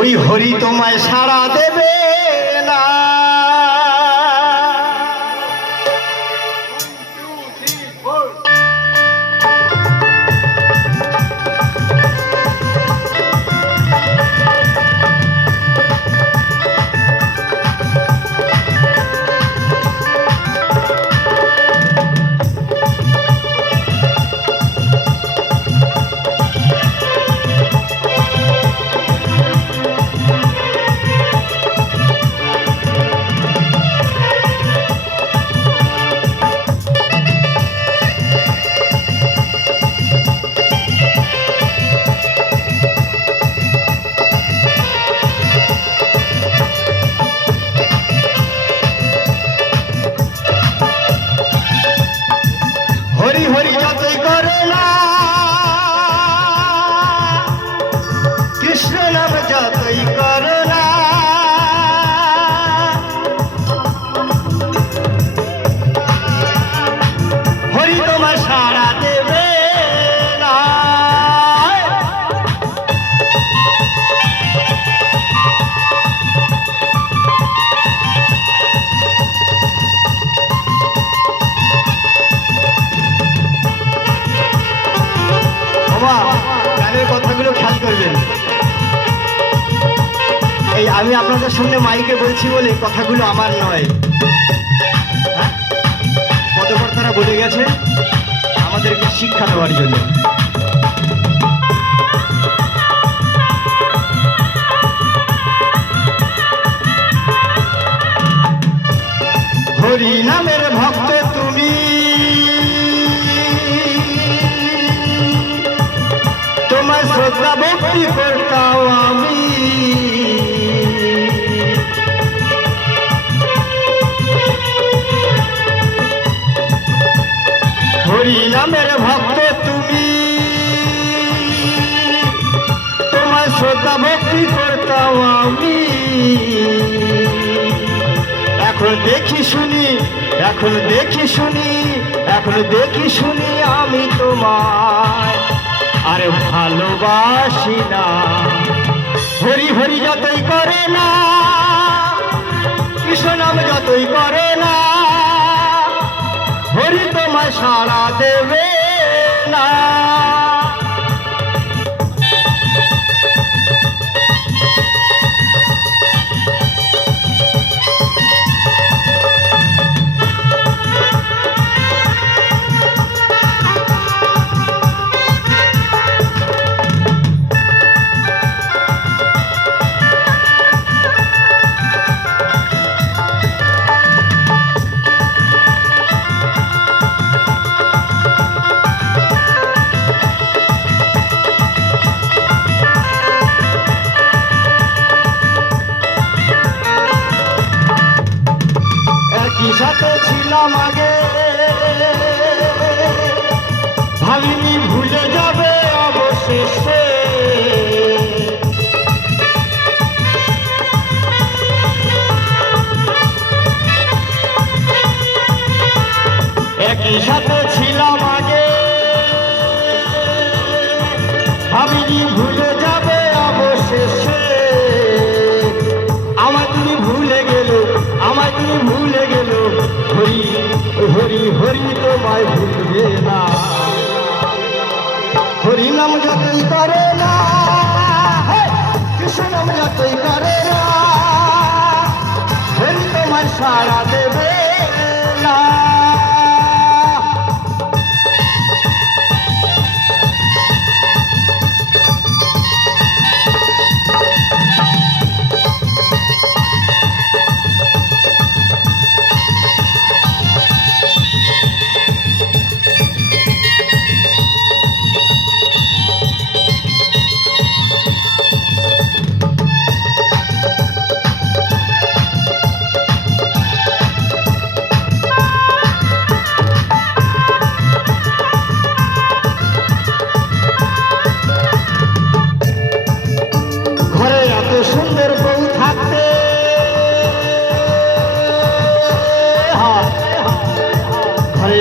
ওই হরি তোমায় সাড়া দেবে না। হরি হরি যতই করে না, কৃষ্ণ নাম যতই করো না, হরি তোমার সাড়া দেবে না। গানের কথাগুলো খেয়াল করবেন। এই আমি আপনাদের সামনে মাইকে বলছি বলে কথাগুলো আমার নয়, পদকর্তারা বলে গেছে আমাদেরকে শিক্ষা দেওয়ার জন্য। হরি নামের ভক্ত তুমি, তোমার শ্রদ্ধা ভক্তি করতাম আমি। হরি নামের ভক্ত তুমি, তোমার শ্রদ্ধা ভক্তি করতাম আমি। এখন দেখি শুনি, এখন দেখি শুনি, এখন দেখি শুনি আমি তোমায় আরে ভালোবাসি না। হরি হরি যতই করে না, কৃষ্ণ নাম যতই করে না, হরি তোমায় সাড়া দেবে না। সাথে ছিলাম আগে, ভাবিনি ভুলে যাবে অবশেষে। একই সাথে ছিলাম আগে, ভাবিনি ভুলে যাবে অবশেষে। আমায় তুমি ভুলে গেল, আমায় তুমি ভুলে গেল, হরি হরি হরি তোমায় ভুলবে না। হরি নাম যতই করে না, কৃষ্ণ নাম যতই করে না, হরি তোমার সাড়া দেবে না।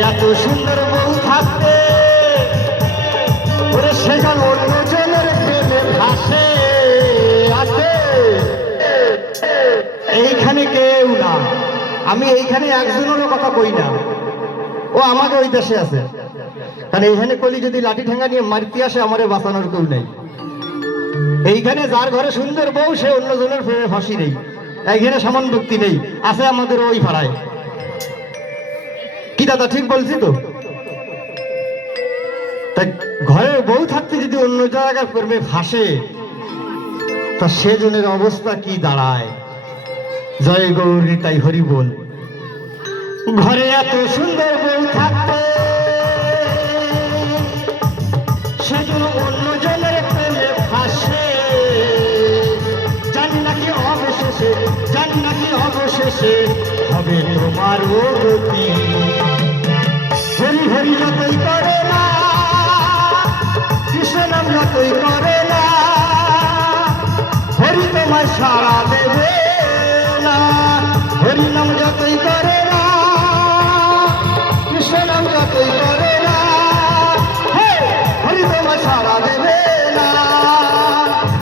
এত সুন্দর বউ থাকতে ওরে সেখানে অন্য জনের প্রেমে ভাসে আসে। আমি এইখানে একজনেরও কথা কই না, ও আমাকে ওই দেশে আছে। কারণ এইখানে কলি যদি লাঠি ঠেঙ্গা নিয়ে মারতে আসে আমারে বাঁচানোর কেউ নেই। এইখানে যার ঘরে সুন্দর বউ সে অন্যজনের প্রেমে ফাঁসি নেই, এইখানে সমান ব্যক্তি নেই, আছে আমাদের ওই পাড়ায়। কি দাদা ঠিক বলছি তো? তাই ঘরে বউ থাকতে যদি অন্য জায়গার প্রেমে ফাঁসে তা সেজনের অবস্থা কি দাঁড়ায়? জয় গৌরী তাই হরি বল। ঘরে এত সুন্দর বউ থাকতে সেজন্য অন্য জনের প্রেমে ফাঁসে, জানি নাকি অবশেষে, জানি নাকি অবশেষে হবে তোমার ও গতি। হরি হরি যতই করে না, কৃষ্ণ নাম যতই করে না, হরি তোমায় সারা দেবে না। হরি নাম যতই করে না, কৃষ্ণ নাম যতই করে না, হরি তোমায় সারা দেবে না।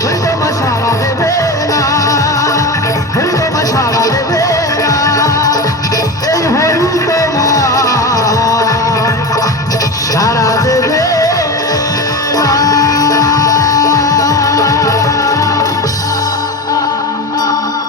হরি তোমায় সারা দেবে না, হরি তোমায় সারা দেবে না। এই হরি তোমার